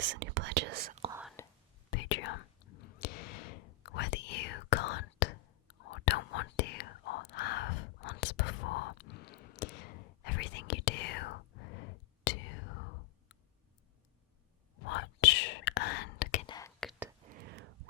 person who pledges on Patreon. Whether you can't or don't want to or have once before, everything you do to watch and connect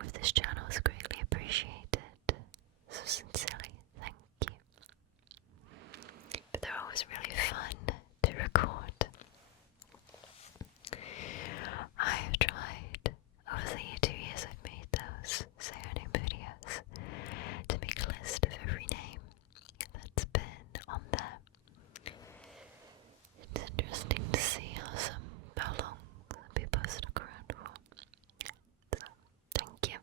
with this channel is greatly appreciated. So sincerely, thank you. But they're always really fun to record. I have tried, over the 2 years I've made those Say Your Name videos, to make a list of every name that's been on there. It's interesting to see how long some people stuck around for. So, thank you.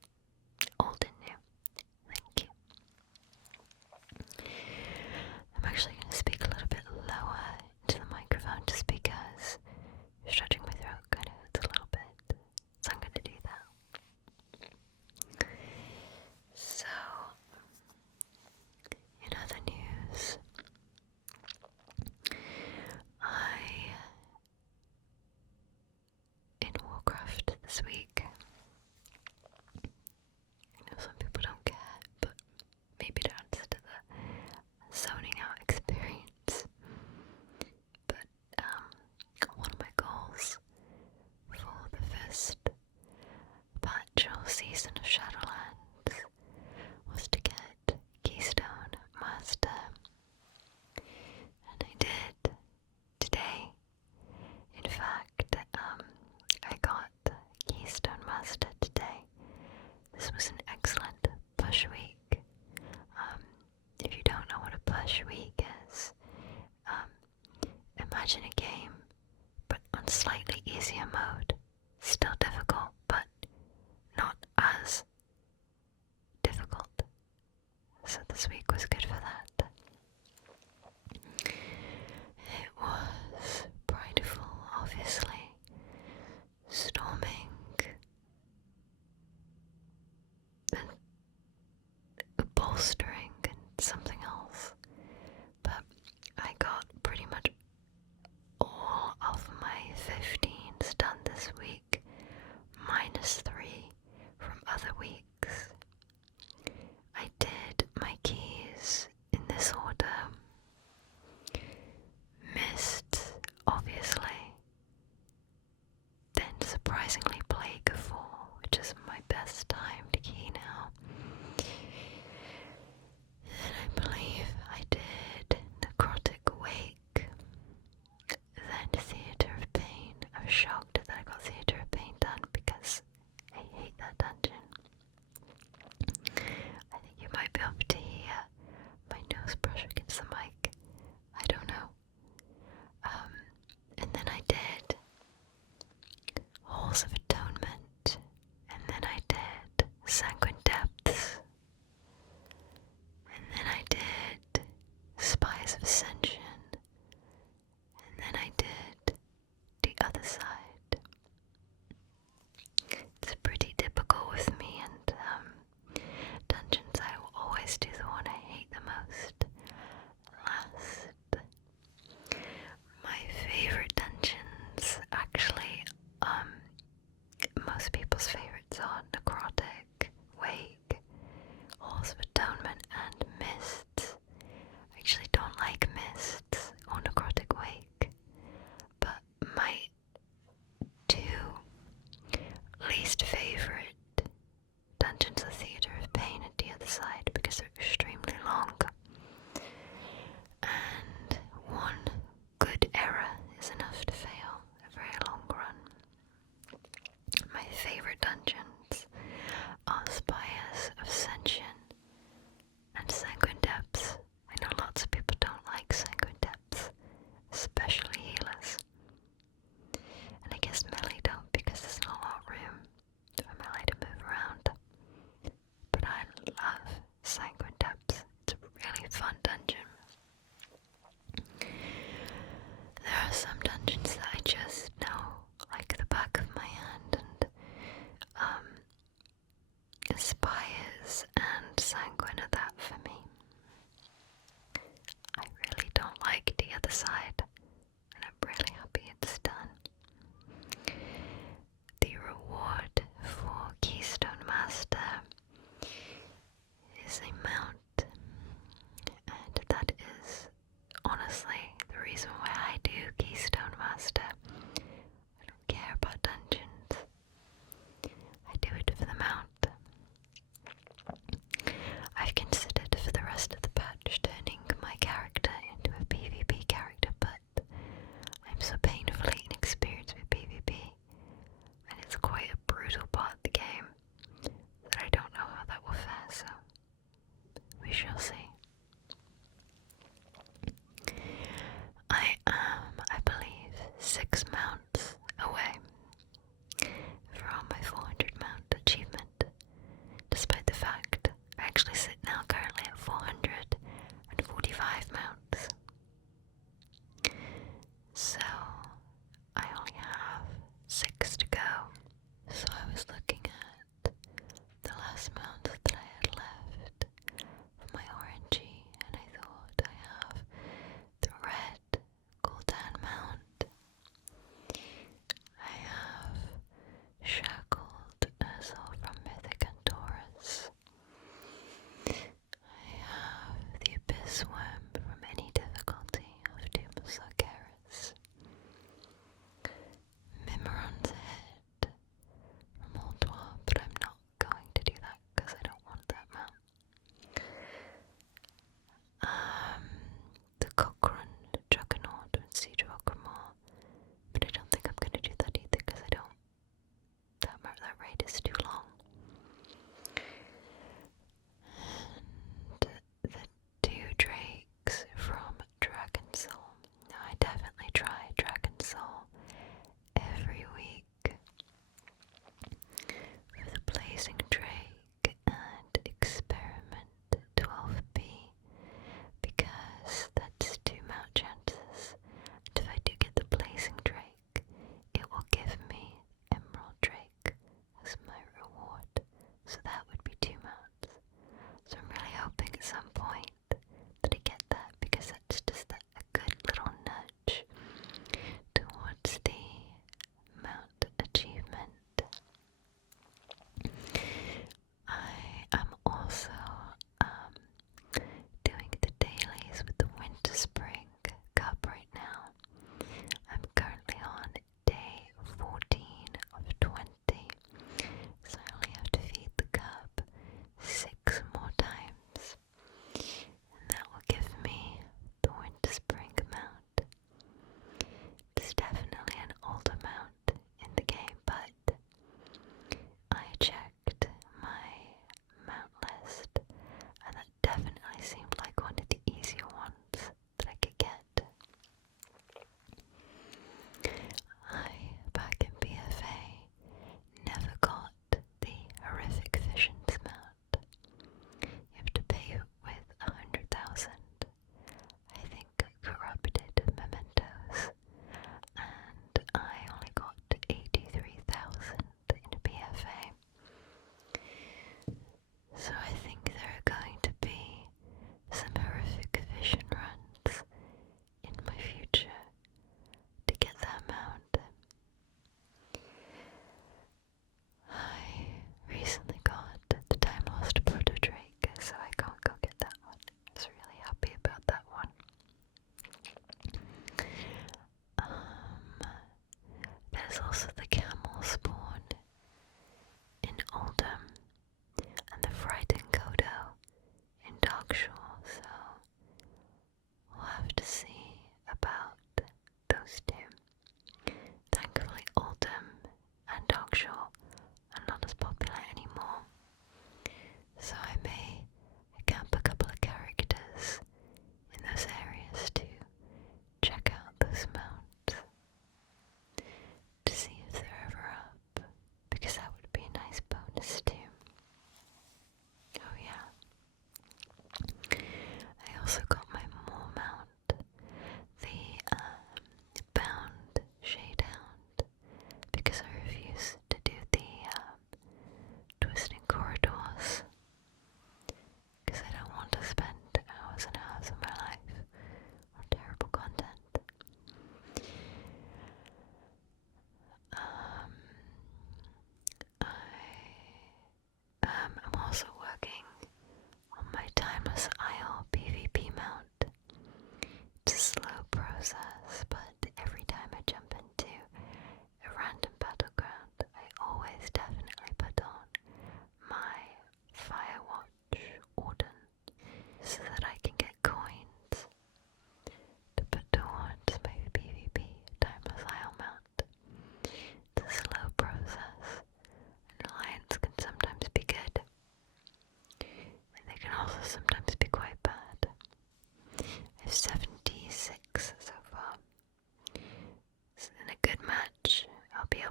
Old and new. Thank you. I'm actually going to speak a little bit lower into the microphone just because stretching my throat kind of hurts a little bit. So I'm going to do that. So, in other news, in Warcraft this week, I know some people don't care, but maybe it adds to the zoning out experience. But one of my goals for the first patch or season of Shadowlands was to get Keystone Master, and I did today. In fact, I got Keystone Master today. This was an excellent push week. If you don't know what a push week is, imagine a game, but on slightly easier mode. Still difficult, but not as difficult. So this week was good for that. It was prideful, obviously. Storming and bolstering and something else. But I got pretty much all of my 15s done this week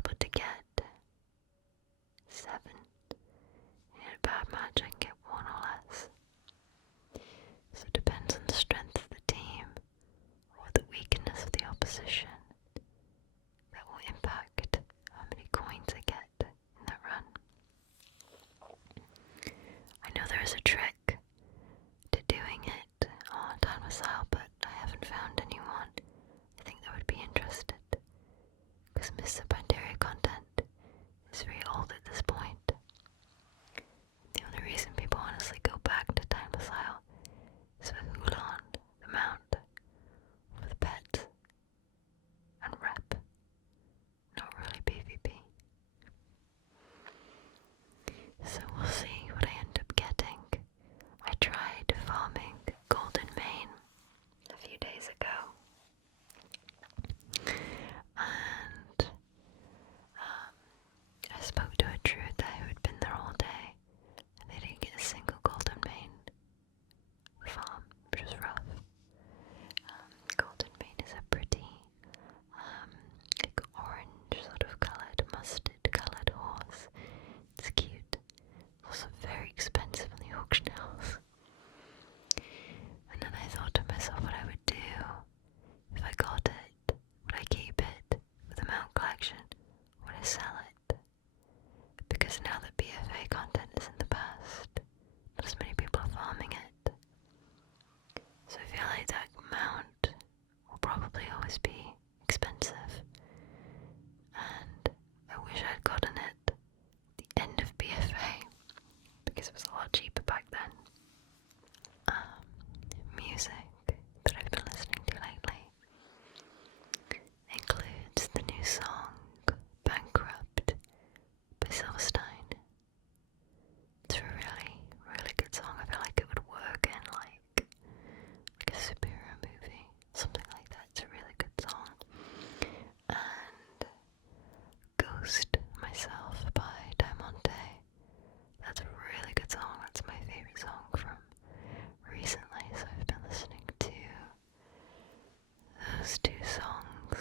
able to get 7. In a bad match I can get 1 or less. So it depends on the strength of the team or the weakness of the opposition that will impact how many coins I get in that run. I know there is a trick to doing it on Timeless Isle, but I haven't found anyone I think that would be interested, because Mr. Pandaria content is very old at this point. The only reason people honestly go back to Timeless Isle is for Hulan, the mount, for the pets, and rep, not really PvP. So we'll see what I end up getting. I tried farming Golden Mane a few days ago, and I spoke to a druid there who had been there all day, and they didn't get a single Golden Mane farm, which was rough. Golden Mane is a pretty, like orange sort of coloured, mustard coloured horse. It's cute. Also very expensive in the auction house. And then I thought to myself what I would do if I got it. Would I keep it for the mount collection? Would I sell it? Because now that BFA content is in the past, not as many people are farming it. So I feel like that mount will probably always be expensive. And I wish I'd gotten it at the end of BFA, because it was a lot cheaper back then. Music that I've been listening to lately includes the new song Bankrupt by Silverstein. It's a really, really good song. I feel like it would work in like a superhero movie, something like that. It's a really good song. And Ghost Myself by Diamante. That's a really good song. That's my favorite song from recently, so I've been listening to those 2 songs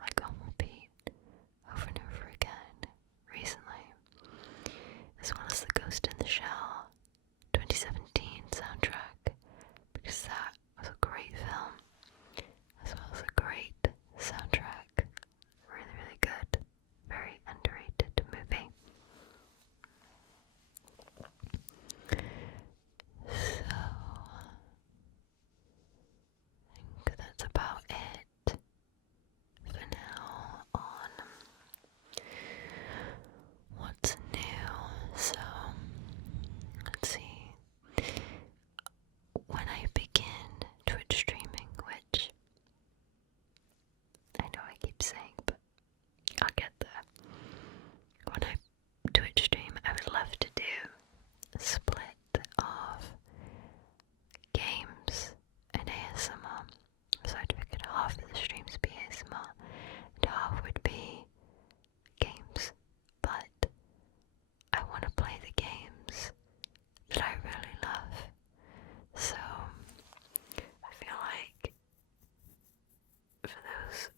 like on repeat over and over again recently, as well as the Ghost in the Shell 2017 soundtrack, because that was a great film as well as a great soundtrack. Really, really good. Very underrated movie. So I think that's about it for now on what's new. So let's see. When I begin Twitch streaming, which I know I keep saying, but I'll get there. When I Twitch stream, I would love to do a split of games and ASMR. So I'd figured half of the streams be ASMR and half would be games. But I want to play the games that I really love. So I feel like for those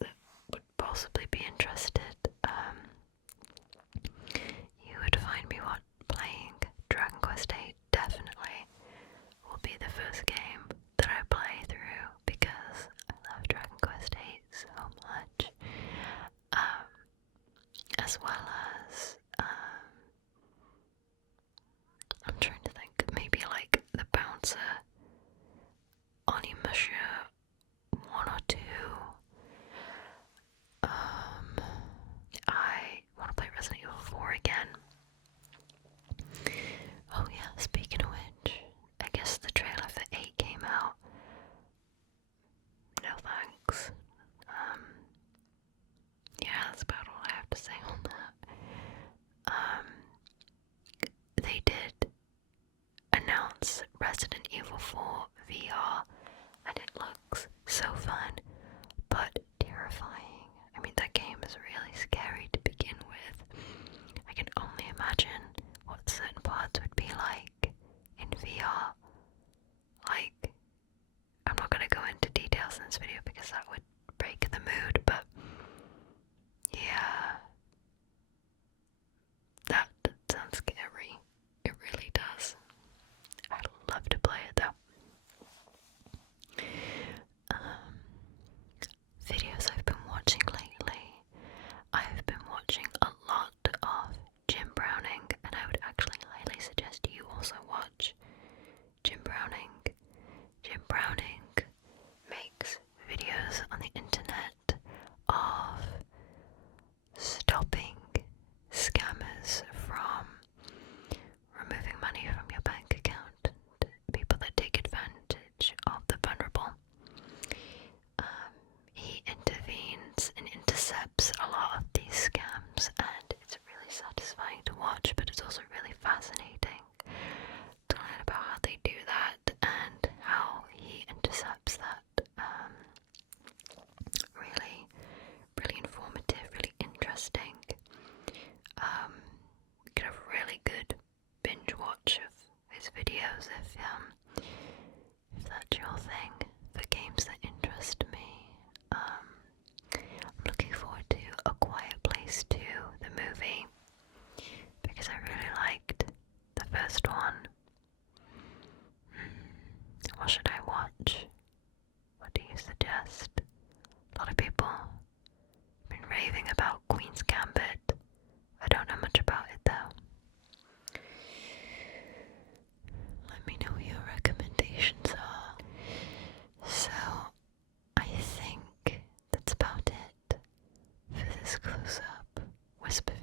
that would possibly be interested, you would find me playing Dragon Quest VIII. Definitely will be the first game that I play through, because I love Dragon Quest VIII so much. As well as I'm trying to think, maybe like the Bouncer, Onimusha 1 or 2. I want to play Resident Evil 4 again. Oh yeah, speaking of which, I guess the trailer for 8 came out. No thanks. Yeah, that's about all I have to say on that. these scams, and it's really satisfying to watch, but it's also really fascinating to learn about how they do that and how he intercepts that. Really, really informative, really interesting. Get a really good binge watch of his videos if that's your thing, for games that interest me. I'm looking forward to A Quiet Place 2, the movie, because I really liked the first one. What should I watch? What do you suggest? A lot of people have been raving about Queen's Gambit. I don't know much about it though. Let me know what your recommendations are. So, I think that's about it for this close-up whisper